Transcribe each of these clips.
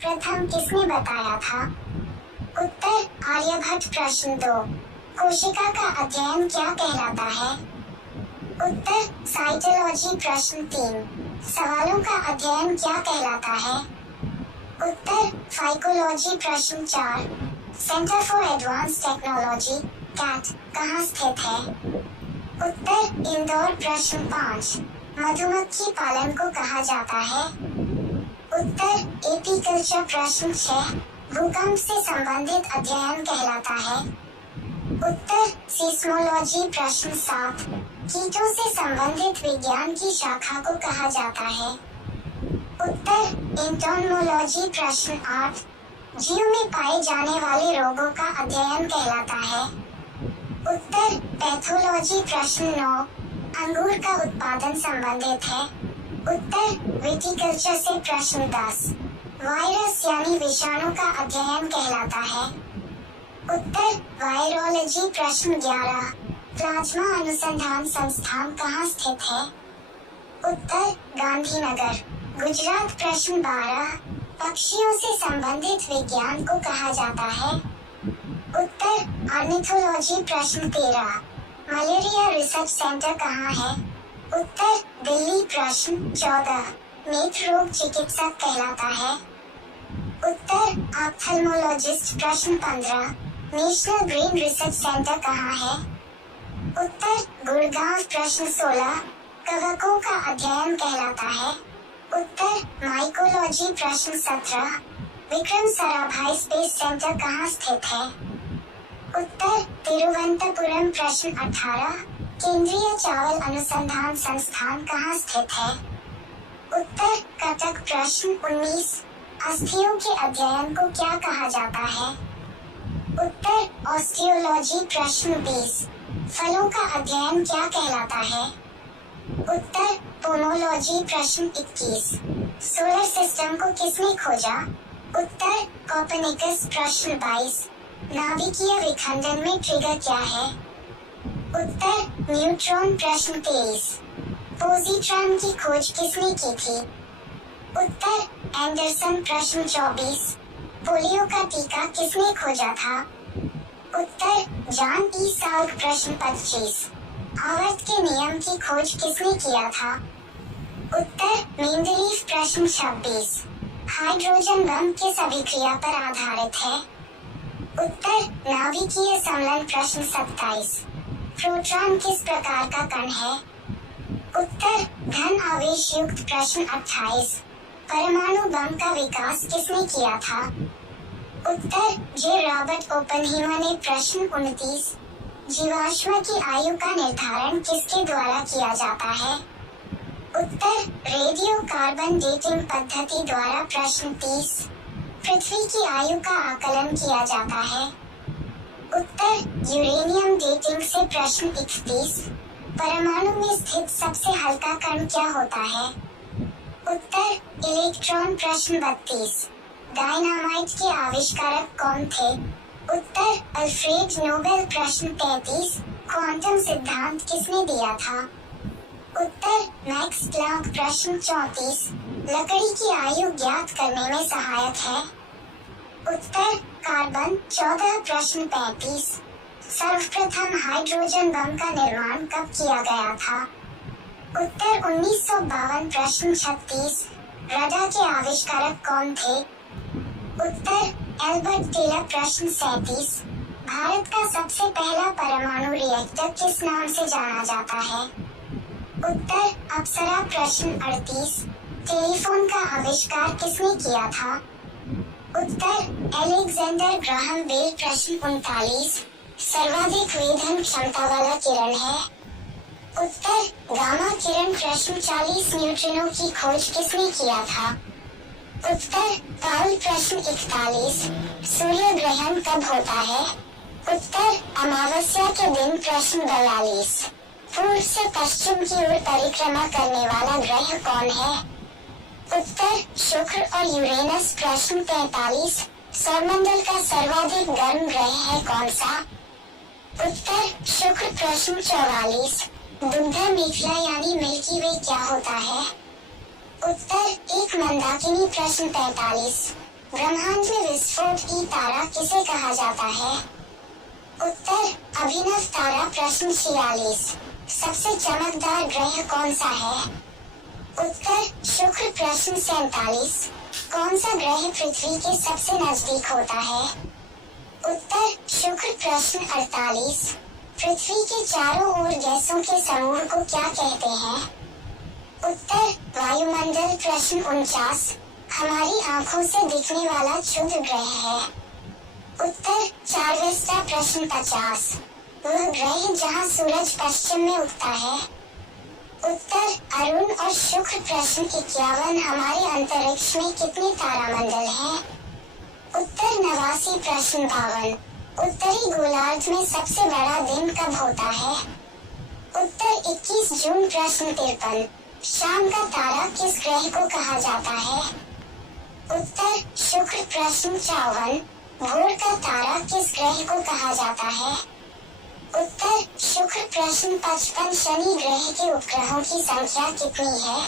प्रथम किसने बताया था? उत्तर आर्यभट्ट। प्रश्न 2, कोशिका का अध्ययन क्या कहलाता है? उत्तर साइटोलॉजी। प्रश्न 3, सवालों का अध्ययन क्या कहलाता है? उत्तर फाइकोलॉजी। प्रश्न 4, centre for advance technology CAT कहाँ स्थित है? उत्तर इंदौर। प्रश्न 5, मधुमक्खी पालन को कहा जाता है? उत्तर एपीकल्चर। प्रश्न 6, भूकंप से संबंधित अध्ययन कहलाता है? उत्तर सीस्मोलॉजी। प्रश्न 7, कीटों से संबंधित विज्ञान की शाखा को कहा जाता है? उत्तर एंटोमोलॉजी। प्रश्न 8, जीव में पाए जाने वाले रोगों का अध्ययन कहलाता है? उत्तर पैथोलॉजी। प्रश्न 9, अंगूर का उत्पादन संबंधित है? उत्तर विटिकल्चर से। प्रश्न 10, वायरस यानी विषाणु का अध्ययन कहलाता है? उत्तर वायरोलॉजी। प्रश्न 11, प्लाज्मा अनुसंधान संस्थान कहाँ स्थित है? उत्तर गांधीनगर, गुजरात। प्रश्न 12, पक्षियों से संबंधित विज्ञान को कहा जाता है? उत्तर ऑर्निथोलॉजी। प्रश्न 13, मलेरिया रिसर्च सेंटर कहाँ है? उत्तर दिल्ली। प्रश्न 14, नेत्र रोग चिकित्सक कहलाता है? उत्तर ऑप्थेल्मोलॉजिस्ट। प्रश्न 15, नेशनल ब्रेन रिसर्च सेंटर कहाँ है? उत्तर गुड़गांव। प्रश्न 16, कवकों का अध्ययन कहलाता है? उत्तर माइकोलॉजी। प्रश्न 17, विक्रम साराभाई स्पेस सेंटर कहाँ स्थित है? उत्तर तिरुवनंतपुरम। प्रश्न 18, केंद्रीय चावल अनुसंधान संस्थान कहाँ स्थित है? उत्तर कटक। प्रश्न 19, अस्थियों के अध्ययन को क्या कहा जाता है? उत्तर ऑस्टियोलॉजी। प्रश्न 20, फलों का अध्ययन क्या कहलाता है? उत्तर पोमोलॉजी। प्रश्न 21, सोलर सिस्टम को किसने खोजा? उत्तर कोpernicus। प्रश्न 22, नाभिकीय विखंडन में ट्रिगर क्या है? उत्तर न्यूट्रॉन। प्रश्न 23, पोजीट्रॉन की खोज किसने की थी? उत्तर एंडरसन। प्रश्न 24, पोलियो का टीका किसने खोजा था? उत्तर जॉन ई साल्क। प्रश्न 25, आवर्त के नियम की खोज किसने किया था? उत्तर मेंडलीफ। प्रश्न 26, हाइड्रोजन बम किस अभिक्रिया पर आधारित है? उत्तर नाभिकीय समलन। प्रश्न 27, प्रोटॉन किस प्रकार का कण है? उत्तर धन आवेश युक्त। प्रश्न 28, परमाणु बम का विकास किसने किया था? उत्तर जे रॉबर्ट ओपनहीमर ने। प्रश्न 29, जीवाश्म की आयु का निर्धारण किसके द्वारा किया जाता है? उत्तर रेडियो कार्बन डेटिंग पद्धति द्वारा। प्रश्न 30, पृथ्वी की आयु का आकलन किया जाता है? उत्तर यूरेनियम डेटिंग से। प्रश्न 31, परमाणु में स्थित सबसे हल्का कण क्या होता है? उत्तर इलेक्ट्रॉन। प्रश्न 32, डायनामाइट के आविष्कारक कौन थे? उत्तर अल्फ्रेड नोबेल। प्रश्न 33, क्वांटम सिद्धांत किसने दिया था? उत्तर मैक्स प्लैंक। प्रश्न 34, लकड़ी की आयु ज्ञात करने में सहायक है? उत्तर कार्बन 14। प्रश्न 35, सर्वप्रथम हाइड्रोजन बम का निर्माण कब किया गया था? उत्तर 1952। प्रश्न 36, रडार के आविष्कारक कौन थे? उत्तर एल्बर्ट टेलर। प्रश्न 37, भारत का सबसे पहला परमाणु रिएक्टर किस नाम से जाना जाता है? उत्तर अप्सरा। प्रश्न 38, टेलीफोन का आविष्कार किसने किया था? उत्तर एलेक्जेंडर ग्राहम बेल। प्रश्न 39, सर्वाधिक वेधन क्षमता वाला किरण है? उत्तर गामा किरण। प्रश्न 40, न्यूट्रिनो की खोज किसने किया था? उत्तर पाउल। प्रश्न 41, सूर्य ग्रहण कब होता है? उत्तर अमावस्या के दिन। प्रश्न 42, पूर्व से पश्चिम की ओर परिक्रमा करने वाला ग्रह कौन है? उत्तर शुक्र और यूरेनस। प्रश्न 43, सौरमंडल का सर्वाधिक गर्म ग्रह है कौन सा? उत्तर शुक्र। प्रश्न 44, दुग्धा मेखला यानी मिल्की वे क्या होता है? उत्तर एक मंदाकिनी। प्रश्न 45, ब्रह्मांड में विस्फोट की तारा किसे कहा जाता है? उत्तर अभिनव तारा। प्रश्न 46। सबसे चमकदार ग्रह कौन सा है? उत्तर शुक्र। प्रश्न 47। कौन सा ग्रह पृथ्वी के सबसे नजदीक होता है? उत्तर शुक्र। प्रश्न 48। पृथ्वी के चारों ओर गैसों के समूह को क्या कहते हैं? उत्तर वायुमंडल। प्रश्न 49। हमारी आंखों से दिखने वाला क्षुद्र ग्रह है? उत्तर चारवेस्टा। प्रश्न 50। वह ग्रह जहां सूरज पश्चिम में उगता है? उत्तर अरुण और शुक्र। प्रश्न 51। हमारे अंतरिक्ष में कितने तारामंडल हैं? उत्तर 89। प्रश्न 52। उत्तरी गोलार्ध में सबसे बड़ा दिन कब होता है? उत्तर 21 जून। प्रश्न 53। शाम का तारा किस ग्रह को कहा जाता है? उत्तर शुक्र। प्रश्न 54। भोर का तारा किस ग्रह को कहा जाता है? उत्तर शुक्र। प्रश्न 55। शनि ग्रह के उपग्रहों की संख्या कितनी है?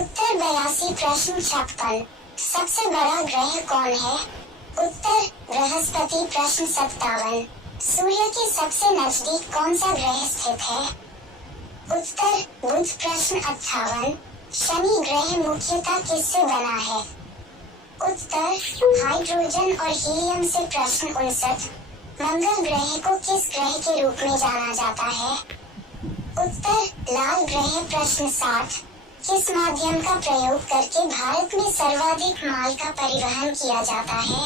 उत्तर 82। प्रश्न 56। सबसे बड़ा ग्रह कौन है? उत्तर बृहस्पति। प्रश्न 57। सूर्य के सबसे नजदीक कौन सा ग्रह स्थित है? उत्तर बुध। प्रश्न 58। शनि ग्रह मुख्यतः किससे बना है? उत्तर हाइड्रोजन और हीलियम से। प्रश्न 59। मंगल ग्रह को किस ग्रह के रूप में जाना जाता है? उत्तर लाल ग्रह। प्रश्न 60। किस माध्यम का प्रयोग करके भारत में सर्वाधिक माल का परिवहन किया जाता है?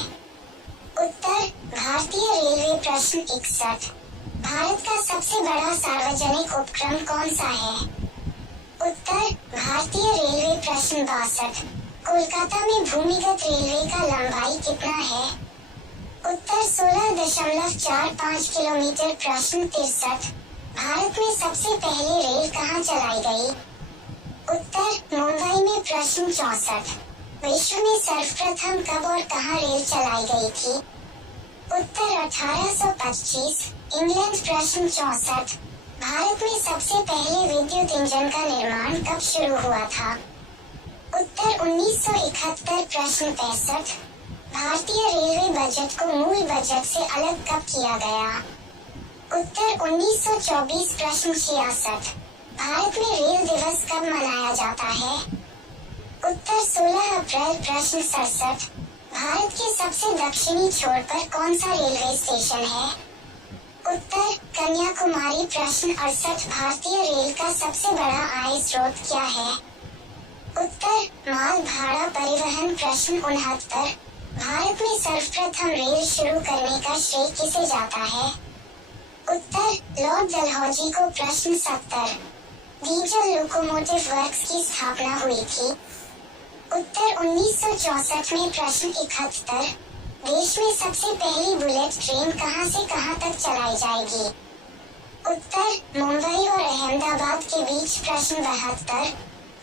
उत्तर भारतीय रेलवे। प्रश्न 61। भारत का सबसे बड़ा सार्वजनिक उपक्रम कौन सा है? उत्तर भारतीय रेलवे। प्रश्न 62। कोलकाता में भूमिगत रेलवे का लंबाई कितना है? उत्तर 16.45 किलोमीटर। प्रश्न 63। भारत में सबसे पहले रेल कहाँ चलाई गई? उत्तर मुंबई में। प्रश्न 64। विश्व में सर्वप्रथम कब और कहाँ रेल चलाई गई थी? उत्तर 1825 इंग्लैंड। प्रश्न 64। भारत में सबसे पहले विद्युत इंजन का निर्माण कब शुरू हुआ था? उत्तर 1971। प्रश्न 65। भारतीय रेलवे बजट को मूल बजट से अलग कब किया गया? उत्तर 1924। प्रश्न 66। भारत में रेल दिवस कब मनाया जाता है? उत्तर 16 अप्रैल। प्रश्न 67। भारत के सबसे दक्षिणी छोर पर कौन सा रेलवे स्टेशन है? उत्तर कन्याकुमारी। प्रश्न 68। भारतीय रेल का सबसे बड़ा आय स्रोत क्या है? उत्तर माल भाड़ा परिवहन। प्रश्न 69। भारत में सर्वप्रथम रेल शुरू करने का श्रेय किसे जाता है? उत्तर लॉर्ड डलहौजी को। प्रश्न 70। डीजल लोकोमोटिव वर्क्स की स्थापना हुई थी? उत्तर 1964 में। प्रश्न 71। देश में सबसे पहली बुलेट ट्रेन कहां से कहां तक चलाई जाएगी? उत्तर मुंबई और अहमदाबाद के बीच। प्रश्न 72।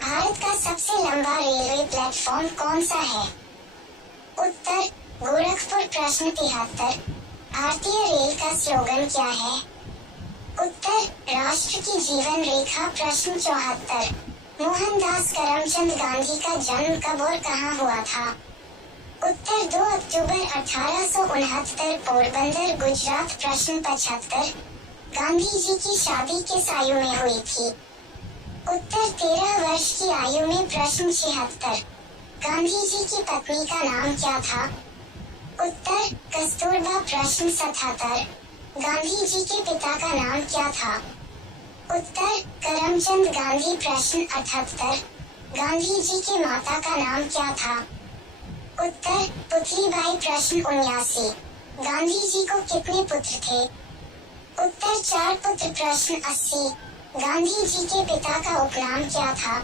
भारत का सबसे लंबा रेलवे प्लेटफॉर्म कौन सा है? उत्तर गोरखपुर। प्रश्न 73। भारतीय रेल का स्लोगन क्या है? उत्तर राष्ट्र की जीवन रेखा। प्रश्न 74। मोहनदास करमचंद गांधी का जन्म कब और कहाँ हुआ था? उत्तर 2 अक्टूबर 1869 पोरबंदर गुजरात। प्रश्न 75। गांधी जी की शादी किस आयु में हुई थी? उत्तर 13 वर्ष की आयु में। प्रश्न 76। गांधी जी की पत्नी का नाम क्या था? उत्तर कस्तूरबा। प्रश्न 77। गांधी जी के पिता का नाम क्या था? उत्तर करमचंद गांधी। प्रश्न 78। गांधी जी की माता का नाम क्या था? उत्तर पुतलीबाई। प्रश्न 79। गांधी जी को कितने पुत्र थे? उत्तर 4 पुत्र। प्रश्न 80। गांधी जी के पिता का उपनाम क्या था?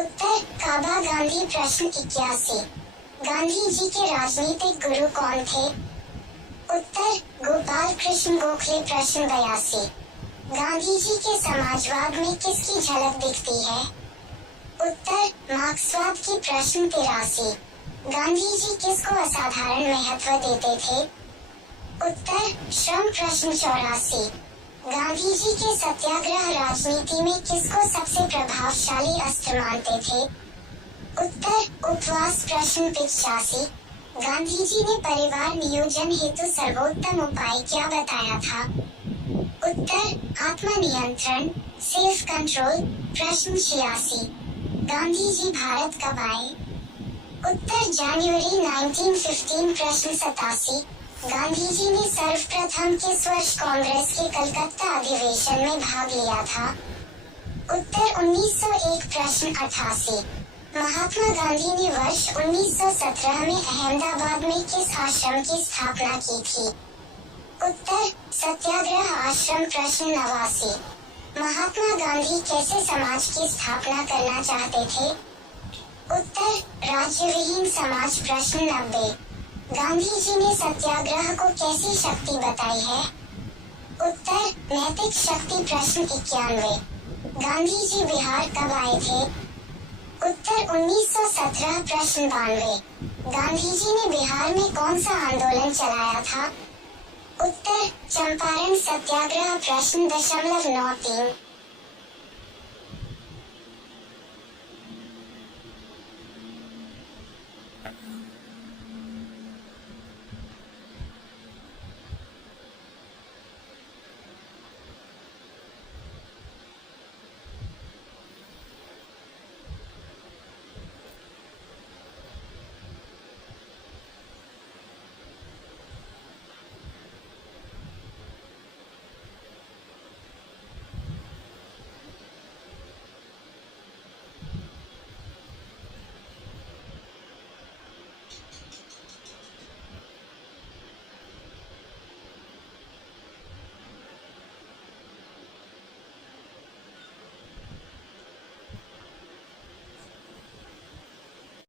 उत्तर काबा गांधी। प्रश्न 81। गांधी जी के राजनीतिक गुरु कौन थे? उत्तर गोपाल कृष्ण गोखले। प्रश्न 82। गांधी जी के समाजवाद में किसकी झलक दिखती है? उत्तर मार्क्सवाद की। प्रश्न 83। गांधी जी किसको असाधारण महत्व देते थे? उत्तर श्रम। प्रश्न 84। गांधी जी के सत्याग्रह राजनीति में किसको सबसे प्रभावशाली अस्त्र मानते थे? उत्तर उपवास प्रश्न 85। गांधी जी ने परिवार नियोजन हेतु सर्वोत्तम उपाय क्या बताया था? उत्तर आत्मनियंत्रण सेल्फ कंट्रोल प्रश्न 86। गांधी जी भारत कब आए? उत्तर जनवरी 1915 प्रश्न 87। गांधी जी ने सर्वप्रथम किस वर्ष कांग्रेस के कलकत्ता अधिवेशन में भाग लिया था? उत्तर 1901 प्रश्न 88। महात्मा गांधी ने वर्ष 1917 में अहमदाबाद में किस आश्रम की स्थापना की थी? उत्तर सत्याग्रह आश्रम प्रश्न 89। महात्मा गांधी कैसे समाज की स्थापना करना चाहते थे? उत्तर राज्य विहीन समाज प्रश्न 90। गांधी जी ने सत्याग्रह को कैसी शक्ति बताई है? उत्तर नैतिक शक्ति प्रश्न 91। गांधी जी बिहार कब आए थे? उत्तर 1917 प्रश्न 92। गांधी जी ने बिहार में कौन सा आंदोलन चलाया था? उत्तर चंपारण सत्याग्रह प्रश्न 93।